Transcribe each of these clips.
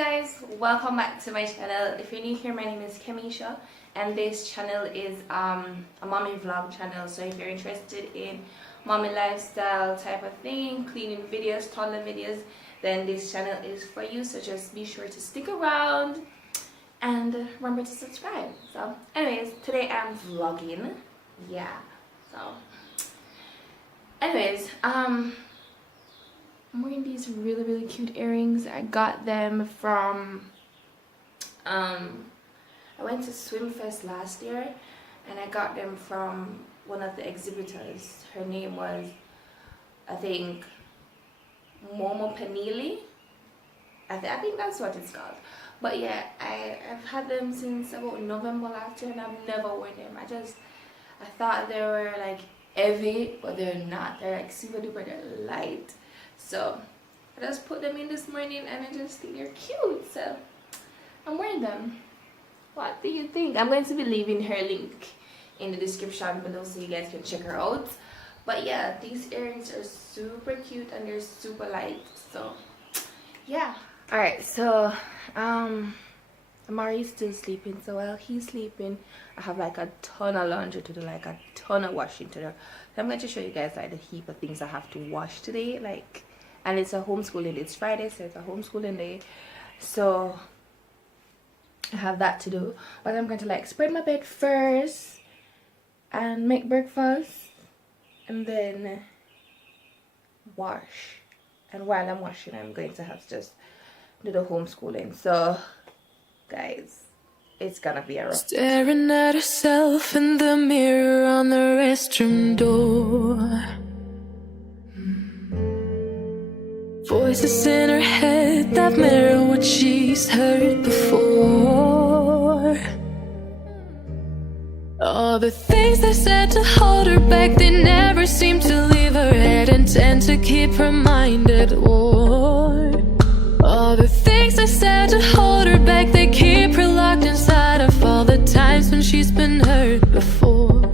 guys, welcome back to my channel. If you're new here, my name is Kemisha and this channel is a mommy vlog channel. So if you're interested in mommy lifestyle type of thing, cleaning videos, toddler videos, then this channel is for you. So just be sure to stick around and remember to subscribe. So anyways, today I'm vlogging. Yeah, so anyways, I'm wearing these really cute earrings. I got them from I went to Swim Fest last year and I got them from one of the exhibitors. Her name was, I think, Momo Panili. I think that's what it's called. But yeah, I've had them since about November last year and I've never worn them. I thought they were like heavy, but they're not. They're like super duper, they're light. So I just put them in this morning and I just think they're cute, so I'm wearing them. What do you think? I'm going to be leaving her link in the description below so you guys can check her out. But yeah, these earrings are super cute and they're super light, so yeah. Alright, so Amari's still sleeping, so while he's sleeping I have like a ton of laundry to do, like a ton of washing to do. So I'm going to show you guys like the heap of things I have to wash today, like, and it's a homeschooling, it's Friday, so it's a homeschooling day, so I have that to do. But I'm going to like spread my bed first and make breakfast and then wash. And while I'm washing, I'm going to have to just do the homeschooling. So guys, it's gonna be a rough. Staring at herself in the mirror on the restroom door. Voices in her head that mirror what she's heard before. All the things they said to hold her back, they never seem to leave her head and tend to keep her mind at war. All the things they said to hold her back, they keep her locked inside of all the times when she's been hurt before.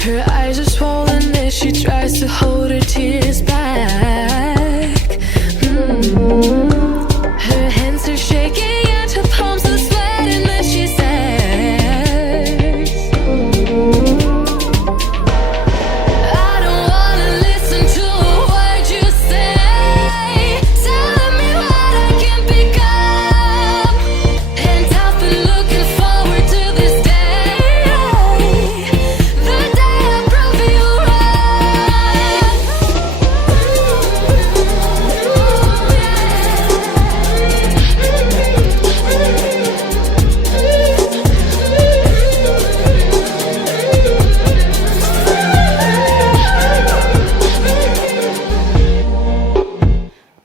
Her eyes are swollen as she tries to hold her tears back. Her hands are shaking and her palms are sweating as she says, I don't wanna listen to a word you say, telling me what I can become. And I've been looking forward to this day, the day I prove you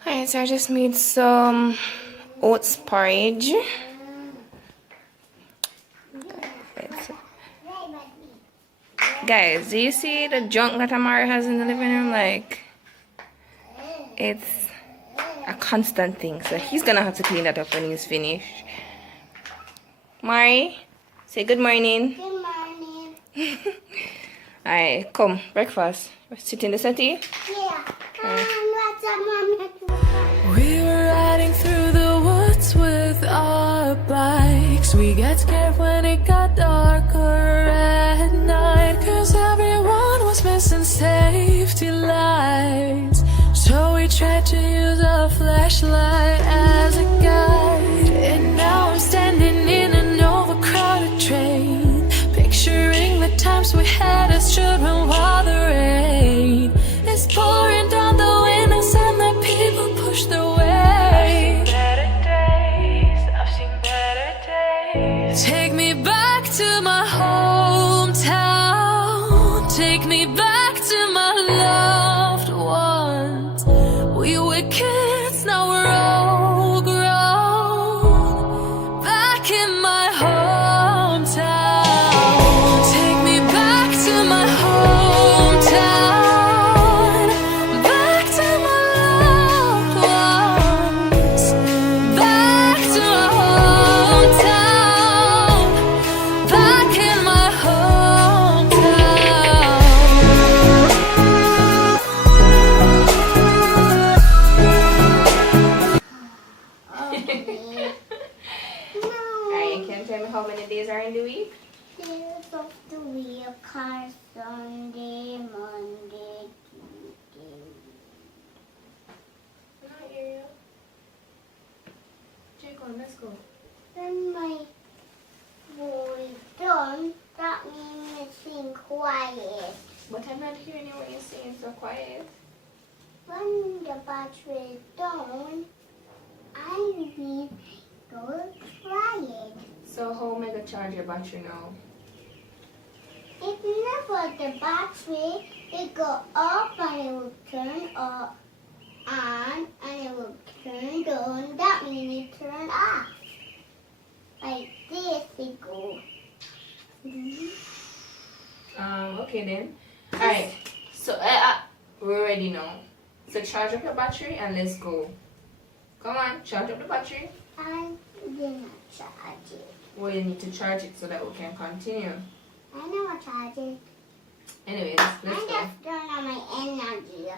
Alright, so I just made some oats porridge. Guys, do you see the junk that Amari has in the living room? Like, it's a constant thing, so he's gonna have to clean that up when he's finished. Mari, say good morning. Good morning. Alright, come, breakfast. Sit in the settee. Yeah. Alright. What's up, Mommy? We were riding through the woods with our bikes. We got scared when it got darker at night, 'cause everyone was missing safety lights. So we tried to use a flashlight as a guide. And now I'm standing in an overcrowded train, picturing the times we had as children while the rain is pouring down the windows and the people push their way. I've seen better days. Take me back to my hometown. Take me back to my loved ones. We were kids, now we're all grown. Back in my hometown. Take me back to my hometown. Back to my loved ones. Back to my hometown. Back in my hometown. of the week are Sunday, Monday, Tuesday. Not Ilya. Jacob, let's go. When my voice done, that means I sing quiet. But I'm not hearing you when you're saying so quiet. When the battery is down, I will go quiet. So how am I gonna charge your battery now? If never the battery, it go up and it will turn up on and it will turn down. That means it turn off. Like this it goes. Okay then. Alright. So we're ready now. So charge up your battery and let's go. Come on, charge up the battery. I did not charge it. Well, you need to charge it so that we can continue. I never charge it. Anyways, let's I go. just turn on my energy.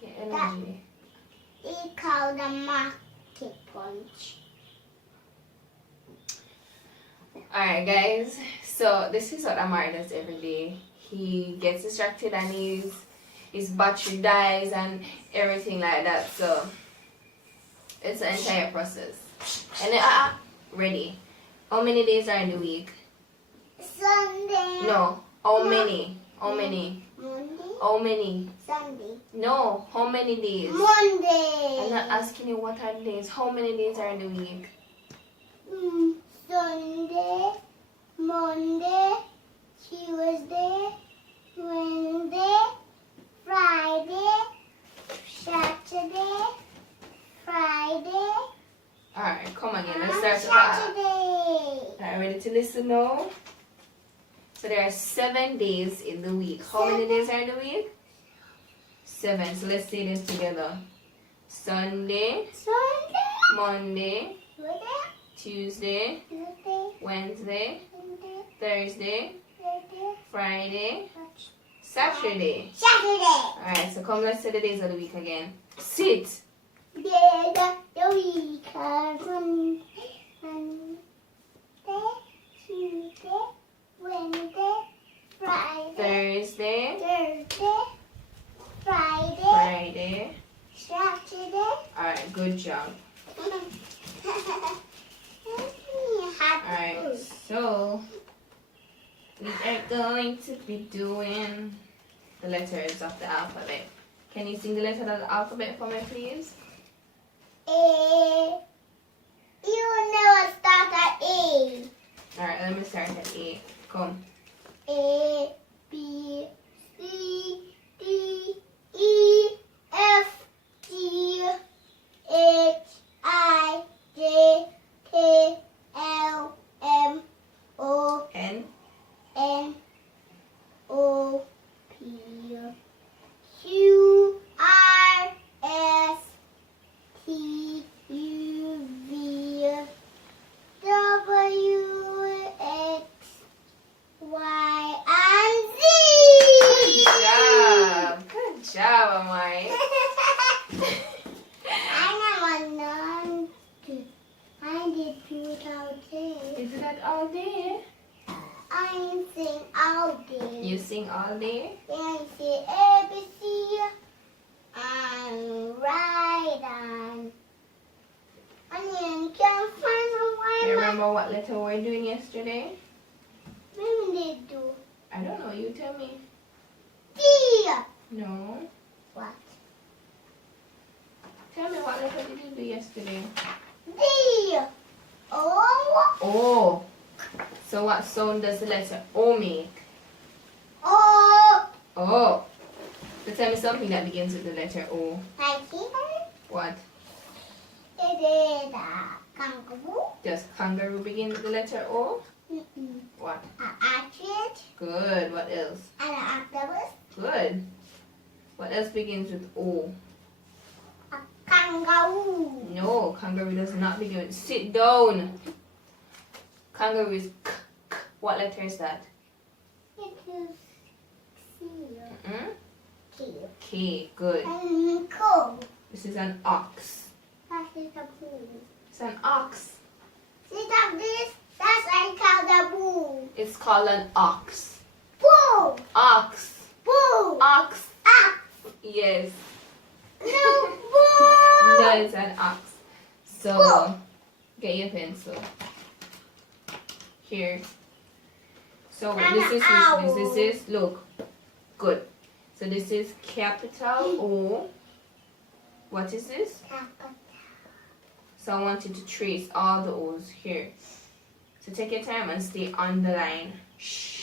Your energy. It called the market punch. Alright guys, so this is what Amar does every day. He gets distracted and his battery dies and everything like that. So it's an entire process. And then ready. How many days are in the week? Sunday. No. How many? How many? Monday. How many? Sunday. No. How many days? Monday. I'm not asking you what are the days. How many days are in the week? Sunday, Monday, Tuesday, Wednesday, Friday, Saturday, Friday. Alright, come on again. Let's and start. Saturday. Alright, ready to listen now? So there are 7 days in the week. How many days are in the week? 7. So let's say this together. Sunday, Sunday, Monday, Tuesday, Tuesday, Tuesday, Wednesday, Wednesday, Thursday, Thursday, Friday, Saturday. Saturday. Alright, so come let's say the days of the week again. Sit. Days of the week are Monday, Tuesday, Wednesday, Friday, Thursday, Thursday, Friday, Friday. Saturday. Alright, good job. Alright, so we are going to be doing the letters of the alphabet. Can you sing the letter of the alphabet for me, please? A. You never start at A. Alright, let me start at A. Come. A, B, C, D, E, F, G, H, I, J, K, L, M, O, N. N, O, P, Q, R, S, T, U, V, W, X, Y, and Z. Good job. Good job, Amari. I never learned to. I did $2,000. You do that all day? I sing all day. You sing all day? I say ABC and write and then can't find a why. You remember what letter we were doing yesterday? Maybe they do. I don't know. You tell me. D. No. What? Tell me what letter did you do yesterday? D. O. O. So what sound does the letter O make? O. Oh. So tell me something that begins with the letter O. Like here. What? It is a kangaroo. Does kangaroo begin with the letter O? Mm-mm. What? An ostrich Good. What else? and an octopus. Good. What else begins with O? A kangaroo. No, kangaroo does not begin with. Sit down. Kangaroo is k, k. What letter is that? It is C. Mm-mm. K. K. Good. And cow. This is an ox. That is a bull. It's an ox. See that this? That's I call the bull. It's called an ox. Boo. Ox. Boo. Ox. Ox. Yes. No, boo. No, it's an ox. So, get your pencil. Here. So, And this is owl. this is, look. Good. So, this is capital O. What is this? So, I want you to trace all the O's here. So, take your time and stay on the line. Shh.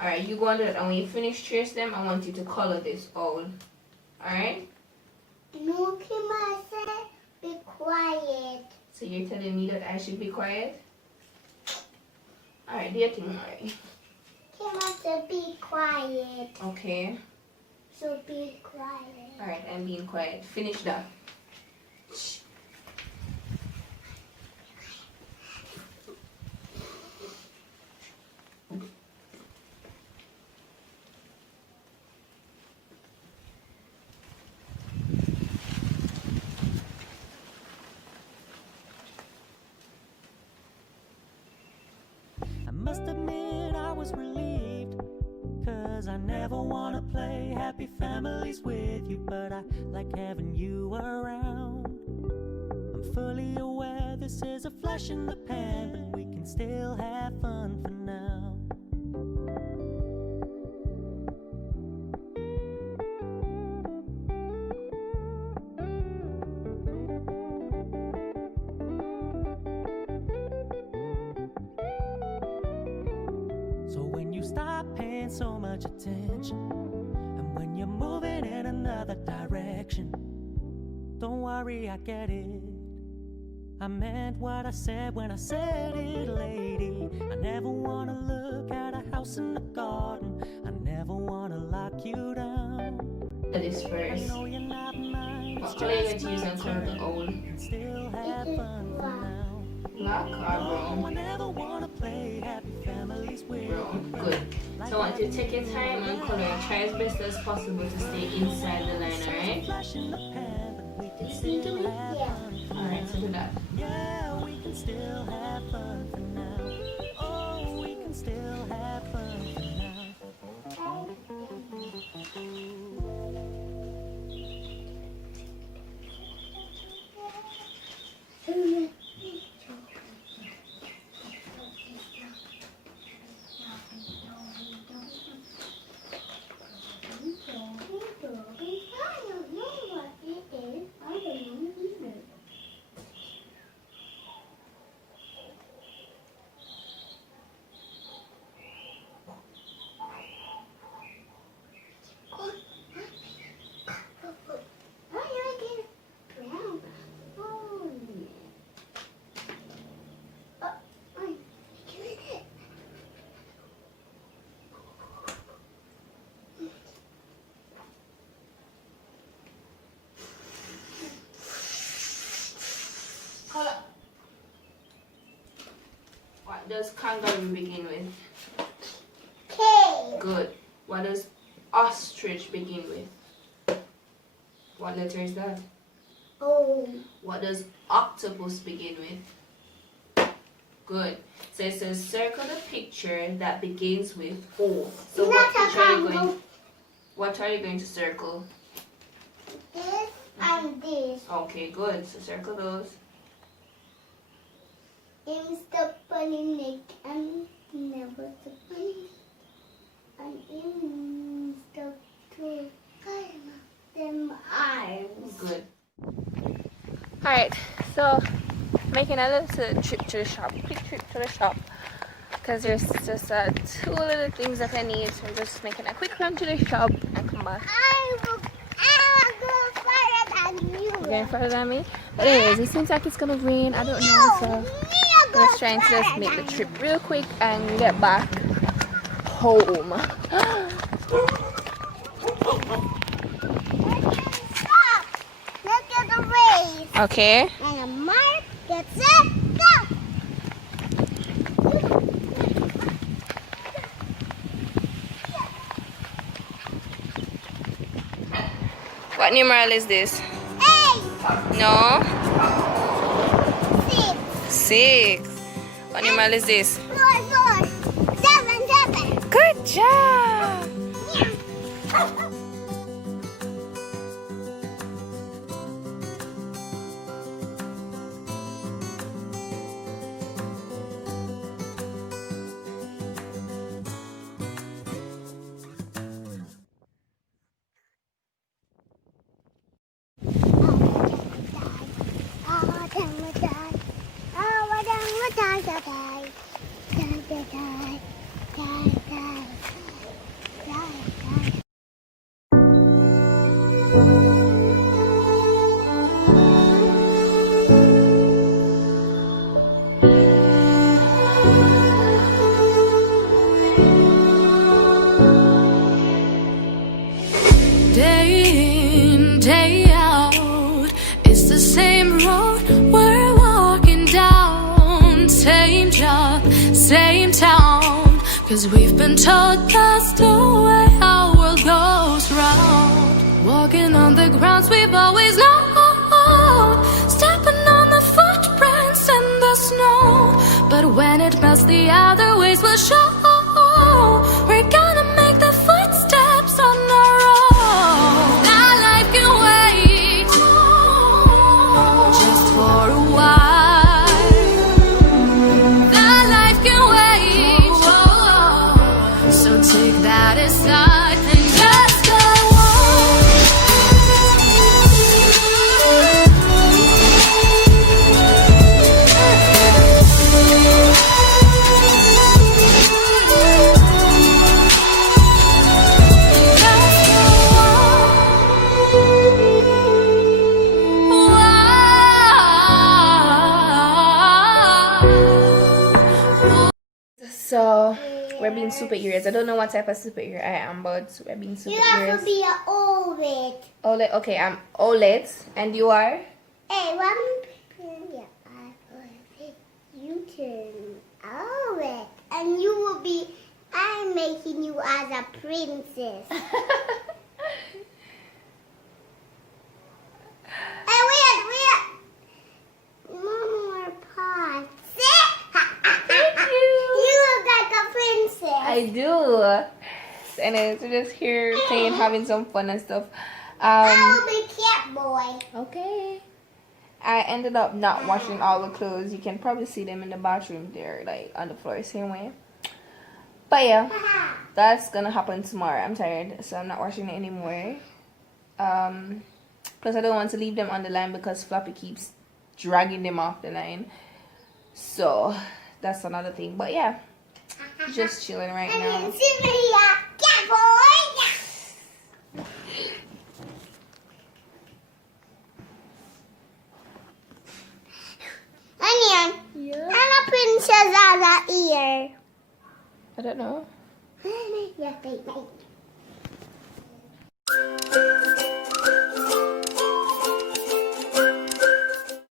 Alright, you go on that, and when you finish trace them, I want you to color this all. Alright? No, Kimasa, be quiet. So you're telling me that I should be quiet? Alright, do your thing, alright. Kimasa, be quiet. Okay. So be quiet. Alright, I'm being quiet. Finish that. Shh. I must admit I was relieved, 'cause I never wanna play happy families with you, but I like having you around. I'm fully aware this is a flash in the pan, but we can still have fun for now. So when you stop paying so much attention, and when you're moving in another direction, don't worry, I get it. I meant what I said when I said it, lady. I never wanna look at a house in the garden. I never wanna lock you down. This I first. know you're not mine. What color are you going to use and color the owl? We can still have fun for now. Black or Oh, I brown? never wanna play happy families with Brown. you. Good. So I want you to take your time and color. Try as best as possible to stay inside the line, alright? Flash in the pan, but we can See still me? have Yeah. fun for Alright, so do that. Yeah, we can still have fun for now. Oh, we can still have fun for now. Color. What does kangaroo begin with? K. Good. What does ostrich begin with? What letter is that? O. What does octopus begin with? Good. So it says circle the picture that begins with O. So Not a what what are you going to circle? This and this. Okay, good. So circle those. Mr. Funny Nick and never the funny. And Mr. to them arms. Good. Alright, so making a little trip to the shop, quick trip to the shop, because there's just two little things that I need, so I'm just making a quick run to the shop and come back. I will go further than you. You're going further than me? But anyways, it seems like it's gonna rain, I don't know, so I'm just trying to just make the trip real quick and get back home. Stop! Look at the waves. Okay. And a mark gets it. Go! What numeral is this? 8, No? 6, 6. What numeral is this? 4, 4. job! Day in, day out, it's the same road we're walking down. Same job, same town, 'cause we've been told that's the way our world goes round. Walking on the grounds we've always known, stepping on the footprints in the snow. But when it melts, the other ways will show. We're gonna make the footsteps on our own. That life can wait just for a while. That life can wait. So take that aside and just go on. So we're being superheroes. I don't know what type of superhero I am, but we're being You have superheroes. to be an OLED. OLED. Okay, I'm OLED, and you are. Hey, let me turn your eye OLED. You turn OLED. And you will be, I'm making you as a princess. Hey, wait. One more part. Thank you. You look like a princess. I do. And it's just here playing, having some fun and stuff. I will be cat boy. Okay. I ended up not washing all the clothes. You can probably see them in the bathroom there, like on the floor, same way. But yeah, that's gonna happen tomorrow. I'm tired, so I'm not washing it anymore. Plus I don't want to leave them on the line because Floppy keeps dragging them off the line. So that's another thing. But yeah, just chilling right now. Cat boy. Onion. Yeah. And a princess has an ear. I don't know. Yes, they make.